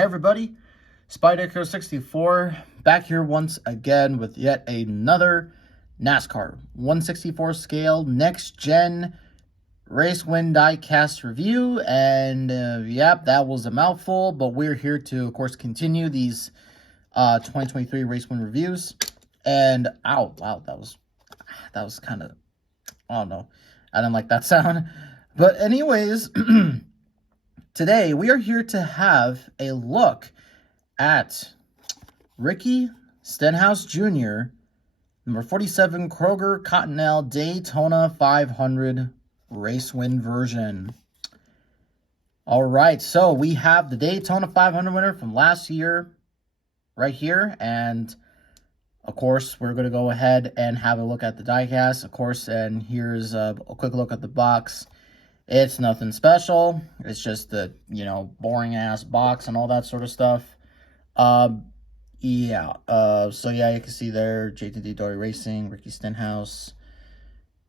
Hey everybody, Spider64 back here once again with yet another NASCAR 164 scale next gen race win diecast review. And yep, that was a mouthful, but we're here to of course continue these 2023 race win reviews. And ow, wow, that was kind of, I don't know, I didn't like that sound. But anyways, today we are here to have a look at Ricky Stenhouse Jr., number 47 Kroger Cottonelle Daytona 500 race win version. All right, so we have the Daytona 500 winner from last year right here. And of course, we're going to go ahead and have a look at the diecast, of course. And here's a quick look at the box. It's nothing special. It's just the, boring ass box and all that sort of stuff. So yeah, you can see there, JTD Dory Racing, Ricky Stenhouse,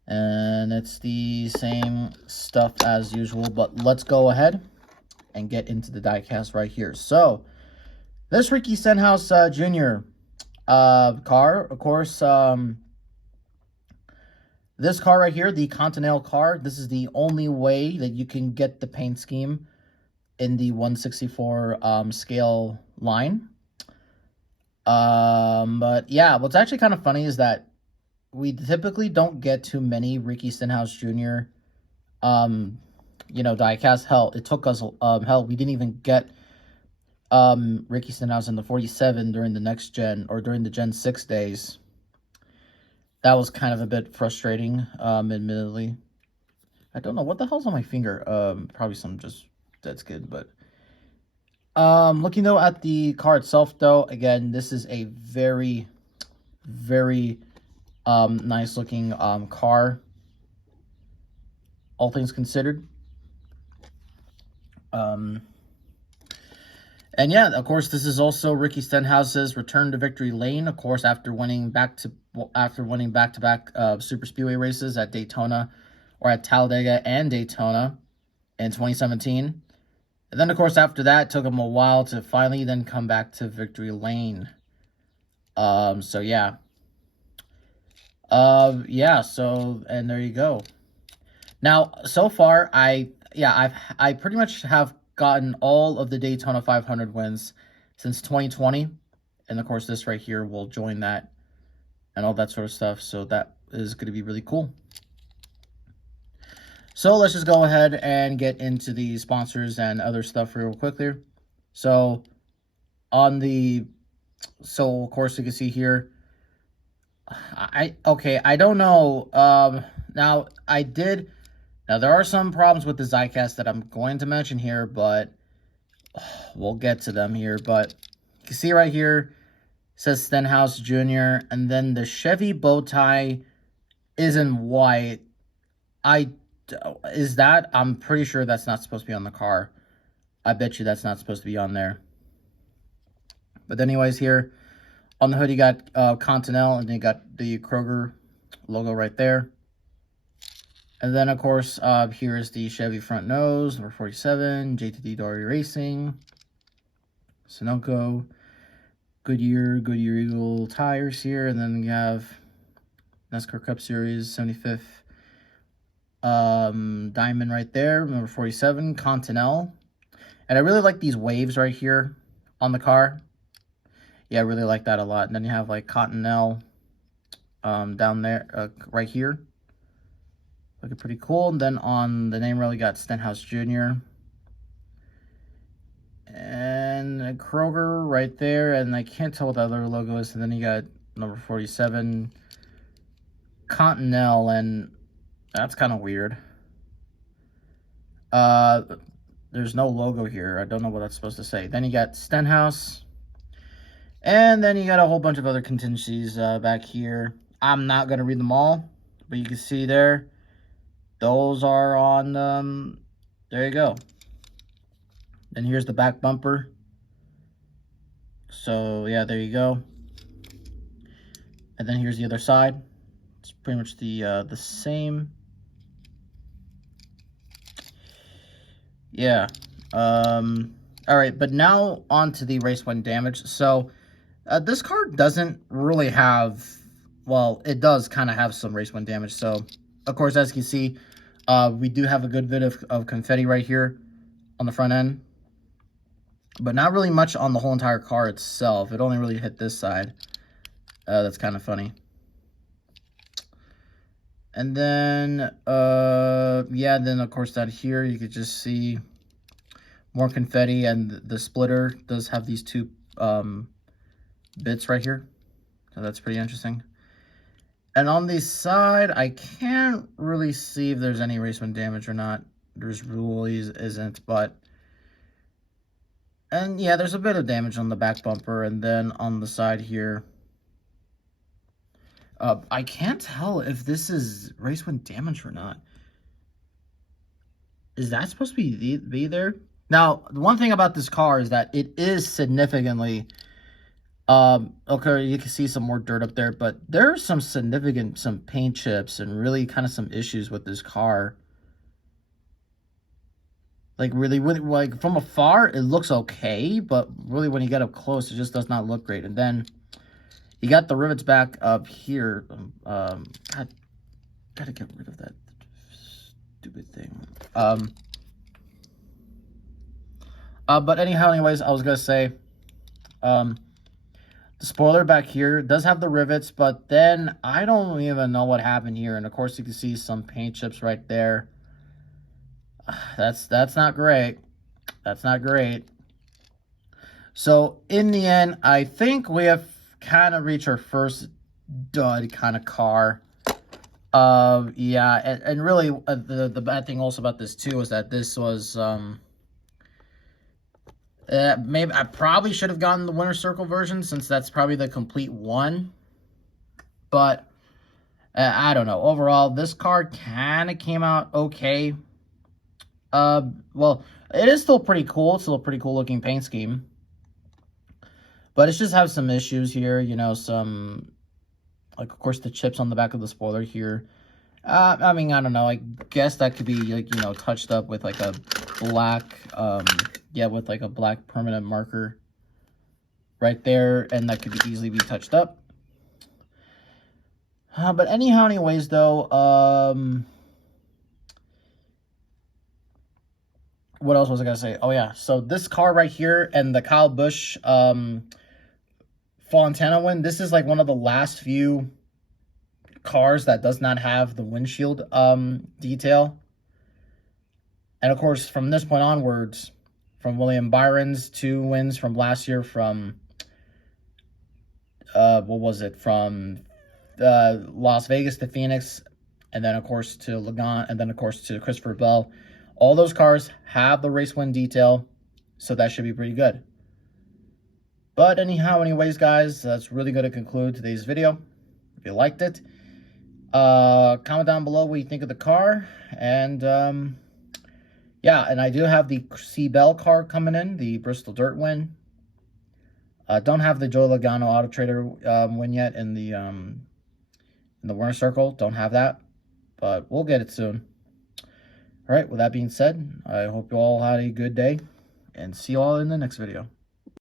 and it's the same stuff as usual, but let's go ahead and get into the diecast right here. So, this Ricky Stenhouse Jr. Car, of course, this car right here, the Continental car, this is the only way that you can get the paint scheme in the 164 scale line. But yeah, what's actually kind of funny is that we typically don't get too many Ricky Stenhouse Jr. Diecast. Hell, it took us we didn't even get Ricky Stenhouse in the 47 during the next gen, or during the Gen 6 days. That was kind of a bit frustrating, admittedly. I don't know what the hell's on my finger. Probably some just dead skin, but looking though at the car itself, though, again, this is a very, very nice looking car, all things considered. And yeah, of course, this is also Ricky Stenhouse's return to victory lane, of course, after winning back-to-back Super Speedway races at Daytona, or at Talladega and Daytona in 2017. And then, of course, after that, it took him a while to finally then come back to victory lane. So yeah. So, and there you go. Now, so far, I pretty much have gotten all of the Daytona 500 wins since 2020. And, of course, this right here will join that and all that sort of stuff. So that is going to be really cool. So let's just go ahead and get into the sponsors and other stuff real quickly. So of course you can see here, I don't know. Now there are some problems with the Diecast that I'm going to mention here, but we'll get to them here. But you can see right here, it says Stenhouse Jr., and then the Chevy bow tie is in white. I'm pretty sure that's not supposed to be on the car. I bet you that's not supposed to be on there. But anyways, here on the hood you got Continental, and then you got the Kroger logo right there. And then, of course, here is the Chevy front nose, number 47, JTD Dory Racing, Sunoco, Goodyear Eagle tires here. And then you have NASCAR Cup Series 75th diamond right there, number 47, Continental. And I really like these waves right here on the car. Yeah, I really like that a lot. And then you have like Continental down there, right here. Looking pretty cool. And then on the name rail, you got Stenhouse Jr. And Kroger right there. And I can't tell what the other logo is. And then you got number 47, Continental. And that's kind of weird. There's no logo here. I don't know what that's supposed to say. Then you got Stenhouse. And then you got a whole bunch of other contingencies back here. I'm not going to read them all, but you can see there. Those are on, there you go. Then here's the back bumper. So, yeah, there you go. And then here's the other side. It's pretty much the same. Yeah. All right, but now on to the race win damage. So this card doesn't really have, well, it does kind of have some race win damage. So, of course, as you can see, we do have a good bit of confetti right here on the front end. But not really much on the whole entire car itself. It only really hit this side. That's kind of funny. And then, yeah, then of course down here you could just see more confetti, and the splitter does have these two bits right here. So that's pretty interesting. And on the side, I can't really see if there's any race win damage or not. There's really isn't, but... And yeah, there's a bit of damage on the back bumper, and then on the side here... I can't tell if this is race win damage or not. Is that supposed to be there? Now, the one thing about this car is that it is significantly... okay, you can see some more dirt up there, but there's some paint chips and really kind of some issues with this car. Like, really, like, from afar, it looks okay, but really, when you get up close, it just does not look great. And then, you got the rivets back up here. Gotta get rid of that stupid thing. But anyways, I was gonna say, the spoiler back here does have the rivets, but then I don't even know what happened here. And of course, you can see some paint chips right there. That's not great. That's not great. So in the end, I think we have kind of reached our first dud kind of car. Yeah, and really the bad thing also about this too is that this was maybe I probably should have gotten the winner circle version, since that's probably the complete one. But I don't know. Overall, this card kind of came out okay. Well, it is still pretty cool. It's still a pretty cool looking paint scheme. But it just has some issues here, you know, some, like, of course, the chips on the back of the spoiler here. I mean, I don't know, I guess that could be, like, you know, touched up with, like, a black, yeah, with, like, a black permanent marker right there, and that could easily be touched up. But anyways, though, what else was I going to say? Oh, yeah, so this car right here and the Kyle Busch, Fontana win, this is like one of the last few cars that does not have the windshield detail. And of course, from this point onwards, from William Byron's 2 wins from last year, from what was it, from Las Vegas to Phoenix, and then of course to Laguna, and then of course to Christopher Bell, all those cars have the race win detail, so that should be pretty good. But anyways, guys, that's really going to conclude today's video. If you liked it, comment down below what you think of the car. And, yeah, and I do have the C. Bell car coming in, the Bristol Dirt win. Don't have the Joe Logano Auto Trader win yet in the winner circle. Don't have that, but we'll get it soon. All right, with that being said, I hope you all had a good day, and see you all in the next video.